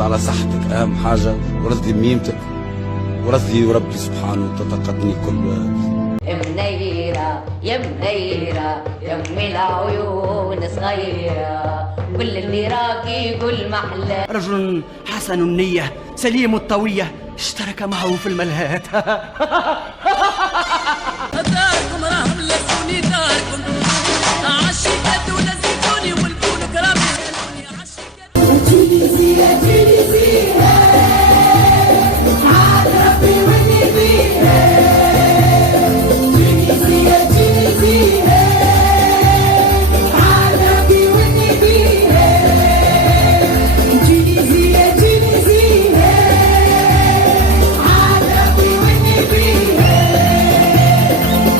حافظ على صحتك أهم حاجة، ورثي ميمتك، ورثي ربي سبحانه تتقدني كل منيرة يا منيرة يا ام العيون صغيرة، كل اللي راكي يقول محلى. رجل حسن النية سليم الطوية اشترك معه في الملهات. داركم راهم لسوني داركم عشيقات ولزيتوني والكون كرامي تونسية تونسية عاد ربي وني بيها، تونسية تونسية عاد ربي وني بيها، تونسية تونسية عاد ربي وني بيها،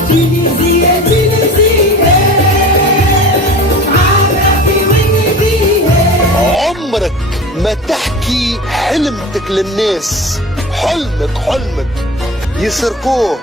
تونسية تونسية عاد ربي وني بيها. عمرك ما تحكي حلمتك للناس، حلمك يسرقوه.